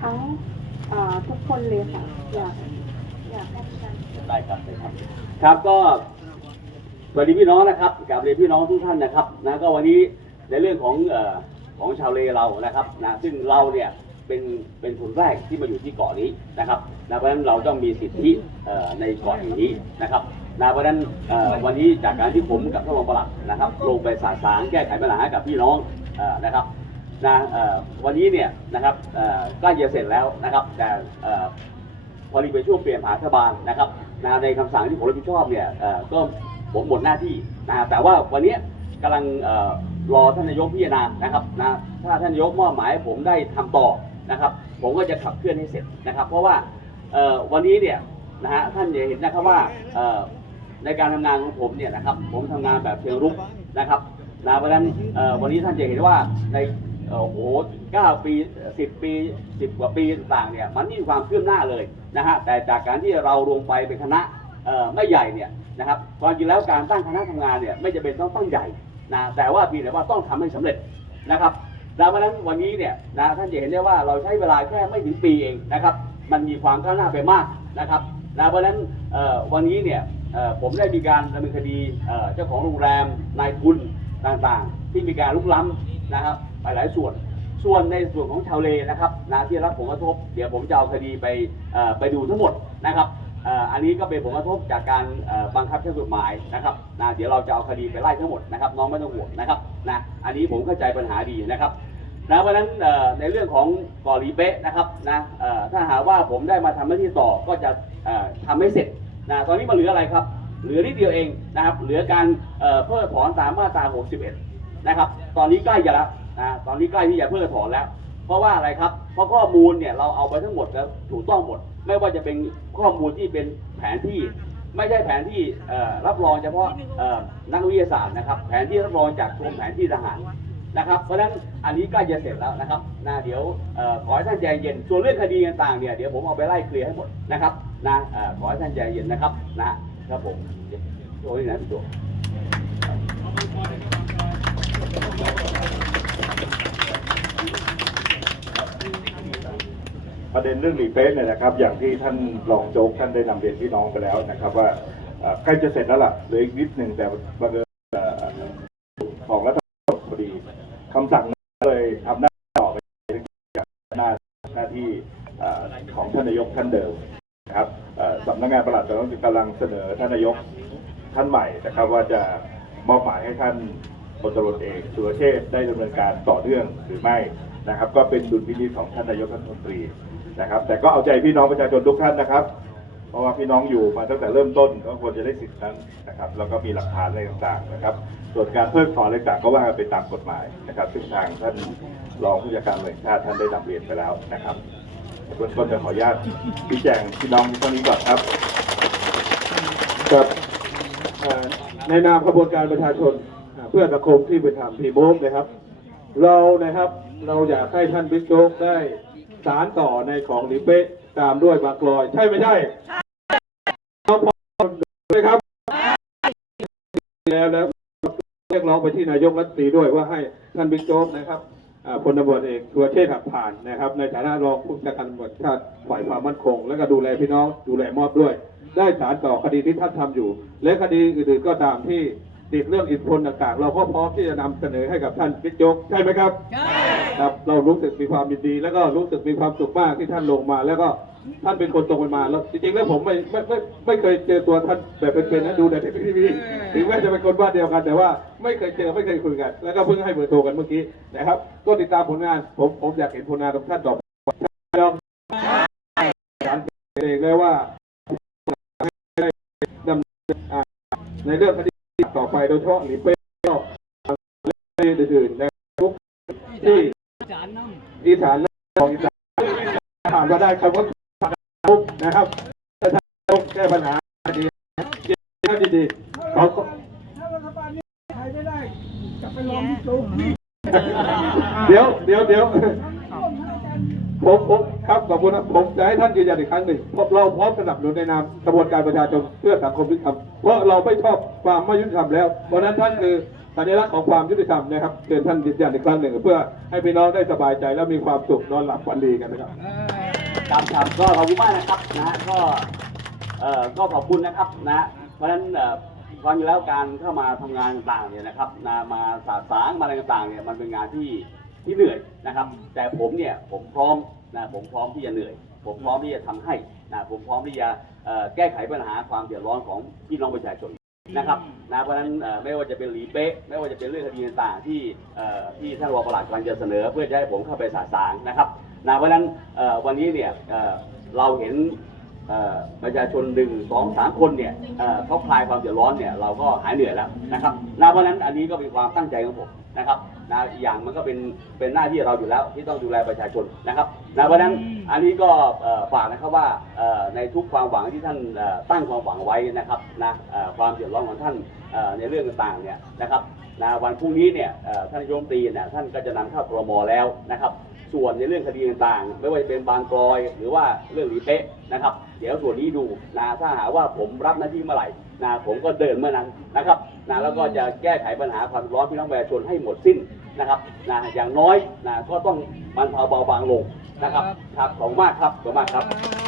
ทั้งทุกคนเลยค่ะ อยากอยากให้การได้ครับได้ครับ ครับก็สวัสดีพี่น้องนะครับกับเรียนพี่น้องทุกท่านนะครับนะก็วันนี้ในเรื่องของเอ่อของชาวเลเรานะครับนะซึ่งเราเนี่ยเป็นเป็นคนแรกที่มาอยู่ที่เกาะนี้นะครับนะเพราะฉะนั้นเราต้องมีสิทธิในเกาะแห่งนี้นะครับนะเพราะฉะนั้นวันนี้จากการที่ผมกับท่านรองปลัดนะครับ ลงไปสาสางแก้ไขปัญหาให้กับพี่น้องอนะครับ นะวันนี้เนี่ยนะครับใกล้จะเสร็จแล้วนะครับ แต่พอดีเป็นช่วงเปลี่ยนผ่านรัฐบาลนะครับนะในคำสั่งที่ผมรับผิดชอบเนี่ยก็ผมหมดหน้าที่นะแต่ว่าวันนี้กำลังรอท่านนายกพิจารณานะครับนะถ้าท่านนายกมอบหมายให้ผมได้ทำต่อนะครับ ผมก็จะขับเคลื่อนให้เสร็จนะครับ เพราะว่าวันนี้เนี่ยนะฮะท่านจะเห็นนะครับว่าในการทำงานของผมเนี่ยนะครับ ผมทำงานแบบเชิงรุกนะครับนะเพราะฉะนั้นวันนี้ท่านจะเห็นว่าใน เอ่อโอ้โห9ปี10ปี10กว่าปีต่างๆเนี่ยมันไม่มีความคืบหน้าเลยนะฮะแต่จากการที่เราลงไปเป็นคณะไม่ใหญ่เนี่ยนะครับความจริงแล้วการตั้งคณะทำงานเนี่ยไม่จำเป็นต้องตั้งใหญ่นะแต่ว่าเพีแต่ว่าต้องทำให้สำเร็จนะครับดังนั้นวันนี้เนี่ยนะท่านจะเห็นได้ว่าเราใช้เวลาแค่ไม่ถึงปีเองนะครับ มันมีความก้าวหน้าไปมากนะครับนะเพราะฉะนั้นวันนี้เนี่ยผมได้มีการดำเนินคดีเจ้าของโรงแรมนายทุนต่างๆ ที่มีการลุกล้ำนะครับ หลายส่วน ส่วนในส่วนของชาวเลนะครับนะที่รับผลกระทบ เดี๋ยวผมจะเอาคดีไปไปดูทั้งหมดนะครับอันนี้ก็เป็นผลกระทบจากการบังคับใช้กฎหมายนะครับนะเดี๋ยวเราจะเอาคดีไปไล่ทั้งหมดนะครับน้องไม่ต้องห่วงนะครับนะอันนี้ผมเข้าใจปัญหาดีนะครับนะเพราะนั้นในเรื่องของกอหลีเป๊ะนะครับนะถ้าหากว่าผมได้มาทำหน้าที่ต่อก็จะเอ่อทำให้เสร็จนะตอนนี้มาเหลืออะไรครับ เหลือนิดเดียวเองนะครับเหลือการเอ่อเพิกถอนตามมาตรา 61 นะครับ ตอนนี้ใกล้จะแล้ว นะตอนนี้ใกล้ที่จะเพิกถอนแล้ว เพราะว่าอะไรครับ เพราะข้อมูลเนี่ยเราเอาไปทั้งหมดแล้วถูกต้องหมด ไม่ว่าจะเป็นข้อมูลที่เป็นแผนที่ ไม่ใช่แผนที่รับรองเฉพาะนักวิทยาศาสตร์นะครับ แผนที่รับรองจากกรมแผนที่ทหารนะครับ เพราะฉะนั้นอันนี้ใกล้จะเสร็จแล้วนะครับนะเดี๋ยวออขอให้ท่านใจเย็น ส่วนเรื่องคดีต่างๆเนี่ยเดี๋ยวผมเอาไปไล่เคลียร์ให้หมดนะครับนะเอ่อขอให้ท่านใจเย็นนะครับนะครับผมเดี๋ยวโอ้ยนะพี่ตัว ประเด็นเรื่องรีเฟซเนี่ยนะครับ อย่างที่ท่านรองโจ๊กท่านได้นำเรียนพี่น้องไปแล้วนะครับ ว่าใกล้จะเสร็จแล้วล่ะเหลืออีกนิดหนึ่งแต่บังเอิญเอ่อของรัฐบาลพอดีคำสั่งเลยทำหน้าต่อไปหน้าหน้าที่ของท่านนายกท่านเดิมนะครับสำนักงานประหลัดกำลังกำลังเสนอท่านนายกท่านใหม่นะครับ ว่าจะมอบหมายให้ท่าน พลตำรวจเอกสุรเชษได้ดำเนินการต่อเนื่องหรือไม่นะครับ ก็เป็นดุลพินิจของท่านนายกรัฐมนตรีนะครับ แต่ก็เอาใจพี่น้องประชาชนทุกท่านนะครับ เพราะว่าพี่น้องอยู่มาตั้งแต่เริ่มต้นก็ควรจะได้สิทธินั้นนะครับแล้วก็มีหลักฐานอะไรต่างๆนะครับ ส่วนการเพิกถอนอะไรต่างก็ว่ากันไปตามกฎหมายนะครับ ซึ่งทางท่านรองผู้จัดการตำรวจแห่งชาติท่านได้นำเรียนไปแล้วนะครับเบื้องต้นจะขออนุญาตชี้แจงพี่น้องท่านนี้ก่อนครับกับในนามขบวนการประชาชน เพื่อสังคมที่เป็นธรรมพีโมกนะครับ เรานะครับเราอยากให้ท่านบิ๊กโจ๊กได้สารต่อในของหลีเป๊ะตามด้วยบางกลอย ใช่ไม่ใช่เราพอเลยครับแล้วแล้วเรียกร้องไปที่นายกรัฐมนตรีด้วยว่าให้ท่านบิ๊กโจ๊กนะครับพลตำรวจเอกสุรเชษฐ์หักผ่านนะครับ ในฐานะรองผู้จัดการตำรวจชาติฝ่ายความมั่นคง และก็ดูแลพี่น้องดูแลมอบด้วย ได้สารต่อคดีที่ท่านทำอยู่ และคดีอื่นๆก็ตามที่ ติดเรื่องอิทธิพลต่างๆ เราก็พร้อมที่จะนำเสนอให้กับท่านบิ๊กโจ๊กใช่ไหมครับครับเรารู้สึกมีความยินดี แล้วก็รู้สึกมีความสุขมากที่ท่านลงมา แล้วก็ท่านเป็นคนตรงไปมาแล้วจริงๆแล้วผมไม่ไม่ไม่ไม่เคยเจอตัวท่านแบบเป็นๆนะดูแต่ในทีวีถึงแม้จะเป็นคนบ้านเดียวกัน แต่ว่าไม่เคยเจอไม่เคยคุยกัน แล้วก็เพิ่งให้เบอร์โทรกันเมื่อกี้นะครับ ก็ติดตามผลงานผมผมอยากเห็นผลงานของท่านต่อไปแล้วการเองได้ว่าดำเนินอ่าในเรื่องคดี ต่อไปโดยเฉพาะหรือเป็นอื่นในทุกที่อีสานของอีสานผ่านมาได้ครับว่าทุกนะครับถ้าท่านแก้ปัญหาดีดีดีเขาก็เดี๋ยวเดี๋ยวเดี๋ยว ผมผมครับขอบคุณนะผมจะให้ท่านยืนยันอีกครั้งหนึ่งเพราะเราพร้อมสนับสนุนในนามกระบวนการประชาชนเพื่อสังคมยุติธรรมเพราะเราไม่ชอบความไม่ยุติธรรมแล้วเพราะนั้นท่านคือสัญลักษณ์ของความยุติธรรมนะครับเชิญท่านยืนยันอีกครั้งหนึ่ง เพื่อให้พี่น้องได้สบายใจและมีความสุขนอนหลับฝันดีกันนะครับครับครับก็ขอบคุณมากนะครับนะก็เอ่อก็ขอบคุณนะครับนะ เพราะฉะนั้นเอ่อความจริงแล้วการเข้ามาทำงานต่างๆเนี่ยนะครับนะมาสาสางมาอะไรต่างๆเนี่ยมันเป็นงานที่ ที่เหนื่อยนะครับ แต่ผมเนี่ยผมพร้อมนะผมพร้อมที่จะเหนื่อย ผมพร้อมที่จะทำให้นะผมพร้อมที่จะเอ่อแก้ไขปัญหาความเดือดร้อนของพี่น้องประชาชนนะครับนะเพราะฉะนั้นเอ่อไม่ว่าจะเป็นหลีเป๊ะไม่ว่าจะเป็นเรื่องคดีต่างๆที่เอ่อที่ท่านรองปลัดกำลังจะเสนอ เพื่อจะให้ผมเข้าไปสาสางนะครับนะเพราะฉะนั้นเอ่อวันนี้เนี่ยเอ่อเราเห็นเอ่อประชาชนหนึ่งสองสามคนเนี่ยเอ่อเขาคลายความเดือดร้อนเนี่ยเราก็หายเหนื่อยแล้วนะครับนะเพราะฉะนั้นอันนี้ก็เป็นความตั้งใจของผม นะครับนะอีกอย่างมันก็เป็นเป็นหน้าที่เราอยู่แล้วที่ต้องดูแลประชาชนนะครับนะเพราะฉะนั้นอันนี้ก็เอ่อฝากนะครับว่าเอ่อในทุกความหวังที่ท่านเอ่อตั้งความหวังไว้นะครับนะเอ่อความเดือดร้อนของท่านเอ่อในเรื่องต่างๆเนี่ยนะครับนะวันพรุ่งนี้เนี่ยเอ่อท่านนายกรัฐมนตรีเนี่ยท่านก็จะนำเข้าครมแล้วนะครับส่วนในเรื่องคดีต่างๆ ไม่ว่าจะเป็นบางกรอย หรือว่าเรื่องหลีเป๊ะนะครับ เดี๋ยวส่วนนี้ดูนะถ้าหากว่าผมรับหน้าที่เมื่อไหร่ นะผมก็เดินเมื่อนั้นนะครับนะแล้วก็จะแก้ไขปัญหาความร้อนพี่น้องประชาชนให้หมดสิ้นนะครับนะอย่างน้อยนะก็ต้องบรรเทาเบาบางลงนะครับครับขอบคุณมากครับขอบคุณมากครับ